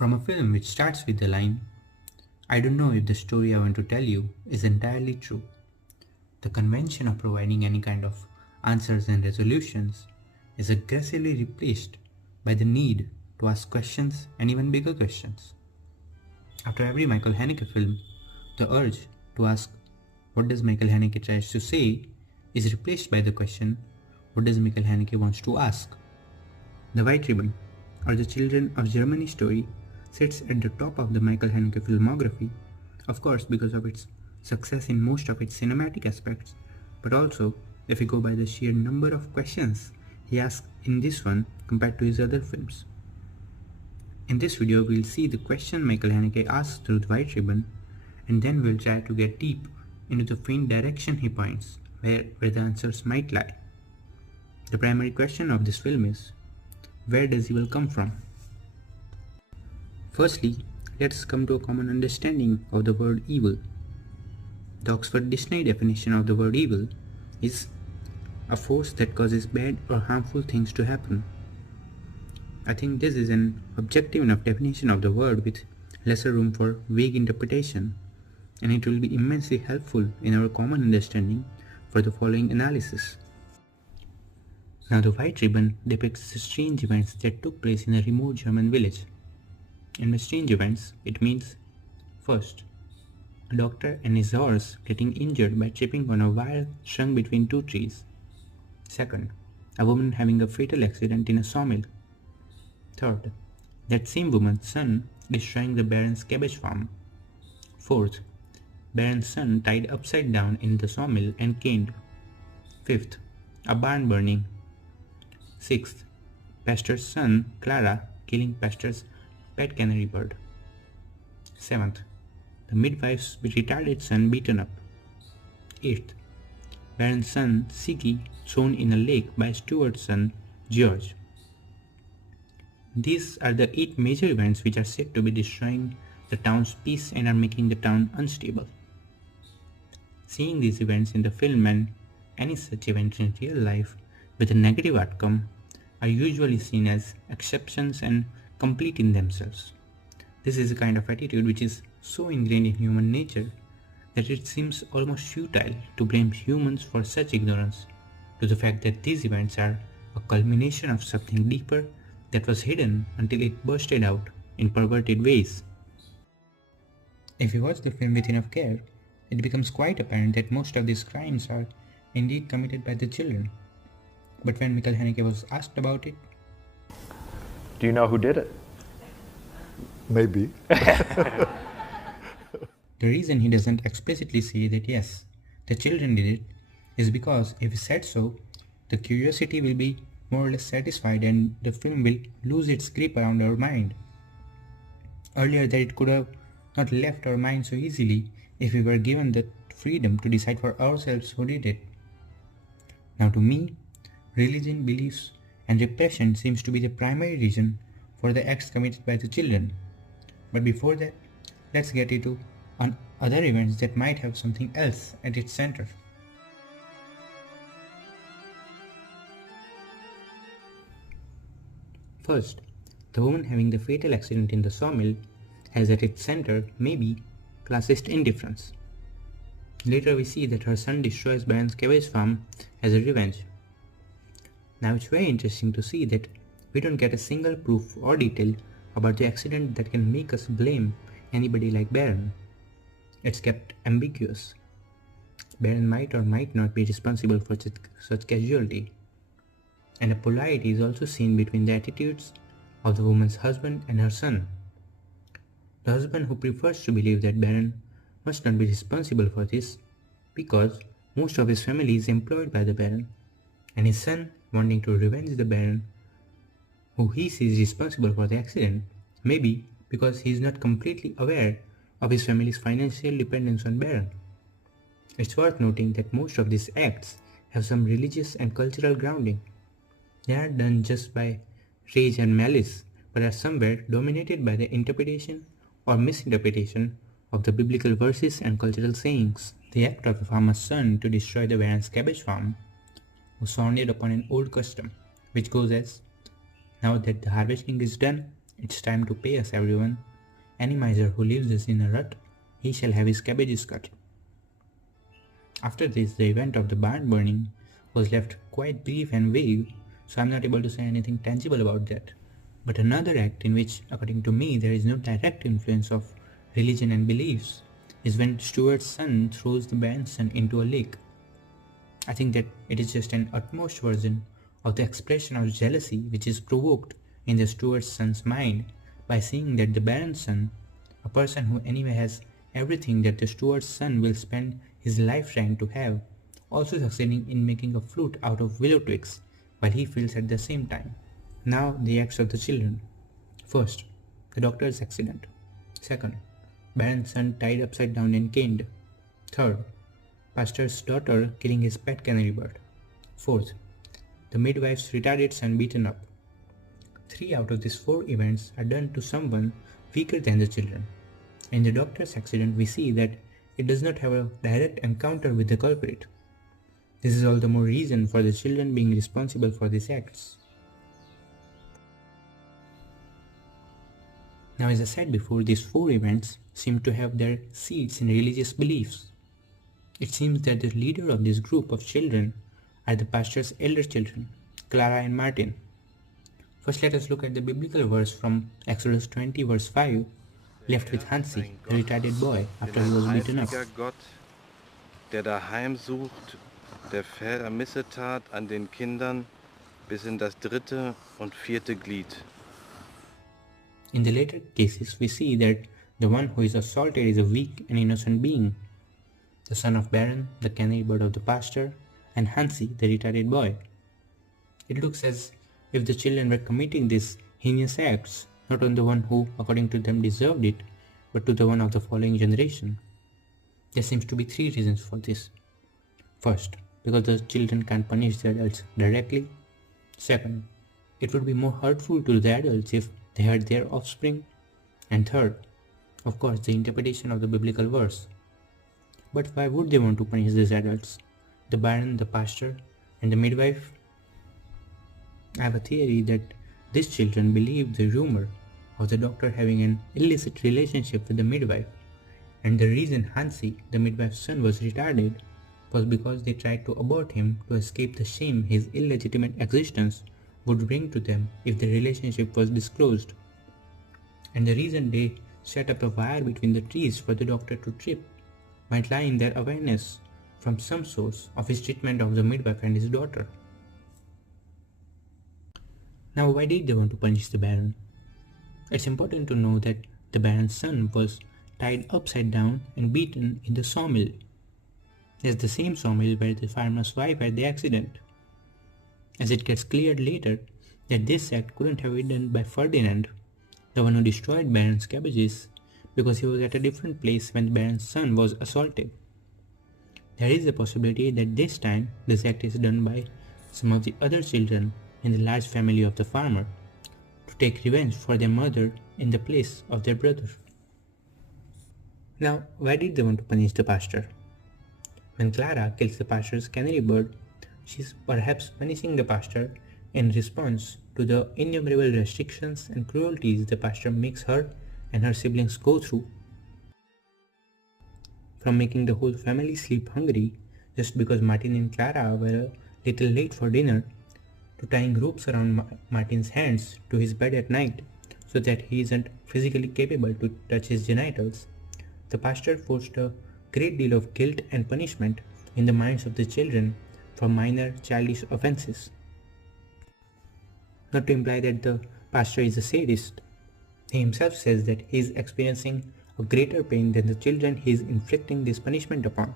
From a film which starts with the line, "I don't know if the story I want to tell you is entirely true." The convention of providing any kind of answers and resolutions is aggressively replaced by the need to ask questions and even bigger questions. After every Michael Haneke film, the urge to ask what does Michael Haneke tries to say is replaced by the question, what does Michael Haneke wants to ask? The White Ribbon, or the Children of Germany story, sits at the top of the Michael Haneke filmography, of course because of its success in most of its cinematic aspects, but also if we go by the sheer number of questions he asks in this one compared to his other films. In this video, we'll see the question Michael Haneke asks through the White Ribbon, and then we'll try to get deep into the faint direction he points, where the answers might lie. The primary question of this film is, where does evil come from? Firstly, let's come to a common understanding of the word evil. The Oxford Dictionary definition of the word evil is a force that causes bad or harmful things to happen. I think this is an objective enough definition of the word with lesser room for vague interpretation, and it will be immensely helpful in our common understanding for the following analysis. Now, the White Ribbon depicts the strange events that took place in a remote German village. And by strange events, it means, first, a doctor and his horse getting injured by tripping on a wire strung between two trees. Second, a woman having a fatal accident in a sawmill. Third, that same woman's son destroying the Baron's cabbage farm. Fourth, Baron's son tied upside down in the sawmill and caned. Fifth, a barn burning. Sixth, Pastor's son, Clara, killing Pastor's pet canary bird. Seventh, the midwife's retarded son beaten up. Eighth, Baron's son, Siggy, thrown in a lake by Stuart's son, George. These are the 8 major events which are said to be destroying the town's peace and are making the town unstable. Seeing these events in the film and any such event in real life with a negative outcome are usually seen as exceptions and complete in themselves. This is a kind of attitude which is so ingrained in human nature that it seems almost futile to blame humans for such ignorance to the fact that these events are a culmination of something deeper that was hidden until it bursted out in perverted ways. If you watch the film with enough care, it becomes quite apparent that most of these crimes are indeed committed by the children. But when Michael Haneke was asked about it, do you know who did it? Maybe. The reason he doesn't explicitly say that yes, the children did it is because if he said so, the curiosity will be more or less satisfied and the film will lose its grip around our mind. Earlier that it could have not left our mind so easily if we were given the freedom to decide for ourselves who did it. Now to me, religion, beliefs and repression seems to be the primary reason for the acts committed by the children. But before that, let's get into other events that might have something else at its center. First, the woman having the fatal accident in the sawmill has at its center maybe classist indifference. Later we see that her son destroys Baron's cabbage farm as a revenge. Now it's very interesting to see that we don't get a single proof or detail about the accident that can make us blame anybody like Baron. It's kept ambiguous. Baron might or might not be responsible for such casualty. And a polarity is also seen between the attitudes of the woman's husband and her son. The husband who prefers to believe that Baron must not be responsible for this because most of his family is employed by the Baron, and his son wanting to revenge the Baron who he sees responsible for the accident, maybe because he is not completely aware of his family's financial dependence on Baron. It's worth noting that most of these acts have some religious and cultural grounding. They aren't done just by rage and malice, but are somewhere dominated by the interpretation or misinterpretation of the biblical verses and cultural sayings. The act of the farmer's son to destroy the Baron's cabbage farm was founded upon an old custom, which goes as, now that the harvesting is done, It's time to pay us, everyone. Any miser who leaves us in a rut, he shall have his cabbages cut. After this, the event of the barn burning was left quite brief and vague, so I'm not able to say anything tangible about that. But another act in which, according to me, there is no direct influence of religion and beliefs is when Stuart's son throws the baron's son into a lake. I think that it is just an utmost version of the expression of jealousy which is provoked in the Stuart's son's mind by seeing that the baron's son, a person who anyway has everything that the Stuart's son will spend his life trying to have, also succeeding in making a flute out of willow twigs while he feels at the same time. Now the acts of the children. First, the doctor's accident. Second, baron's son tied upside down and caned. Third, pastor's daughter killing his pet canary bird. Fourth, the midwife's retarded son beaten up. 3 out of these 4 events are done to someone weaker than the children. In the doctor's accident, we see that it does not have a direct encounter with the culprit. This is all the more reason for the children being responsible for these acts. Now, as I said before, these 4 events seem to have their seeds in religious beliefs. It seems that the leader of this group of children are the pastor's elder children, Clara and Martin. First, let us look at the biblical verse from Exodus 20 verse 5, left with Hansi, the retarded boy, after he was beaten up. Gott, der daheim sucht, der Vermissetat an den Kindern bis in das 3. und 4. Glied. In the later cases, we see that the one who is assaulted is a weak and innocent being, the son of Baron, the canary bird of the pastor, and Hansi, the retarded boy. It looks as if the children were committing these heinous acts not on the one who, according to them, deserved it, but to the one of the following generation. There seems to be 3 reasons for this. First, because the children can't punish the adults directly. Second, it would be more hurtful to the adults if they hurt their offspring. And third, of course, the interpretation of the biblical verse. But why would they want to punish these adults? The baron, the pastor, and the midwife? I have a theory that these children believed the rumor of the doctor having an illicit relationship with the midwife, and the reason Hansi, the midwife's son, was retarded was because they tried to abort him to escape the shame his illegitimate existence would bring to them if the relationship was disclosed. And the reason they set up a wire between the trees for the doctor to trip might lie in their awareness from some source of his treatment of the midwife and his daughter. Now, why did they want to punish the baron? It's important to know that the baron's son was tied upside down and beaten in the sawmill. It's the same sawmill where the farmer's wife had the accident. As it gets cleared later that this act couldn't have been done by Ferdinand, the one who destroyed Baron's cabbages, because he was at a different place when the Baron's son was assaulted. There is a possibility that this time this act is done by some of the other children in the large family of the farmer to take revenge for their mother in the place of their brother. Now, why did they want to punish the pastor? When Clara kills the pastor's canary bird, she is perhaps punishing the pastor in response to the innumerable restrictions and cruelties the pastor makes her and her siblings go through. From making the whole family sleep hungry just because Martin and Clara were a little late for dinner, to tying ropes around Martin's hands to his bed at night so that he isn't physically capable to touch his genitals, the pastor forced a great deal of guilt and punishment in the minds of the children for minor childish offenses. Not to imply that the pastor is a sadist, he himself says that he is experiencing a greater pain than the children he is inflicting this punishment upon.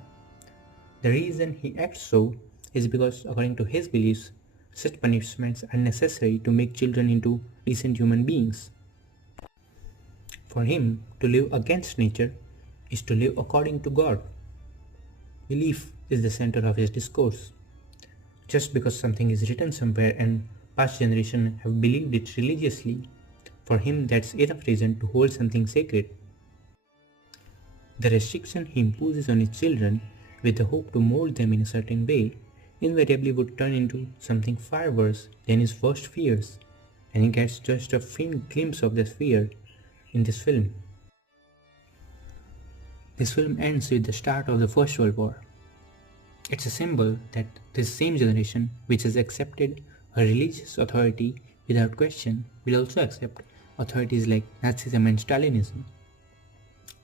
The reason he acts so is because, according to his beliefs, such punishments are necessary to make children into decent human beings. For him, to live against nature is to live according to God. Belief is the center of his discourse. Just because something is written somewhere and past generations have believed it religiously, for him that's enough reason to hold something sacred. The restriction he imposes on his children with the hope to mold them in a certain way invariably would turn into something far worse than his worst fears, and he gets just a faint glimpse of this fear in this film. This film ends with the start of the First World War. It's a symbol that this same generation, which has accepted a religious authority without question, will also accept authorities like Nazism and Stalinism.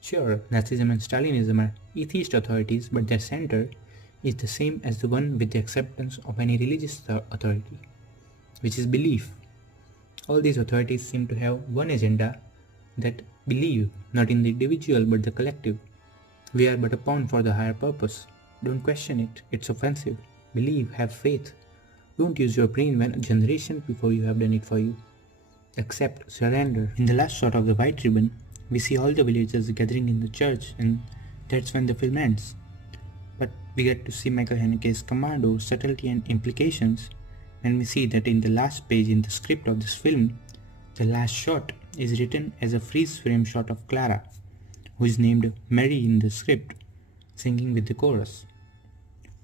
Sure, Nazism and Stalinism are atheist authorities, but their center is the same as the one with the acceptance of any religious authority, which is belief. All these authorities seem to have one agenda, that believe, not in the individual but the collective. We are but a pawn for the higher purpose. Don't question it, it's offensive. Believe, have faith. Don't use your brain when a generation before you have done it for you. Accept, surrender. In the last shot of the white ribbon, we see all the villagers gathering in the church, and that's when the film ends. But we get to see Michael Haneke's commando, subtlety and implications when we see that in the last page in the script of this film, the last shot is written as a freeze frame shot of Clara, who is named Mary in the script, singing with the chorus.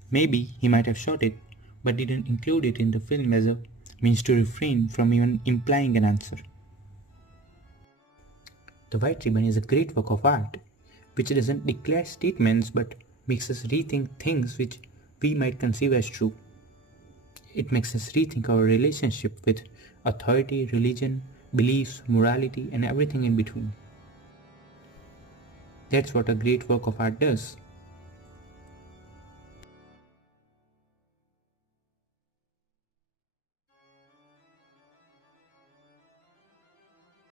Maybe he might have shot it, but didn't include it in the film as a means to refrain from even implying an answer. The White Ribbon is a great work of art, which doesn't declare statements but makes us rethink things which we might conceive as true. It makes us rethink our relationship with authority, religion, beliefs, morality, and everything in between. That's what a great work of art does.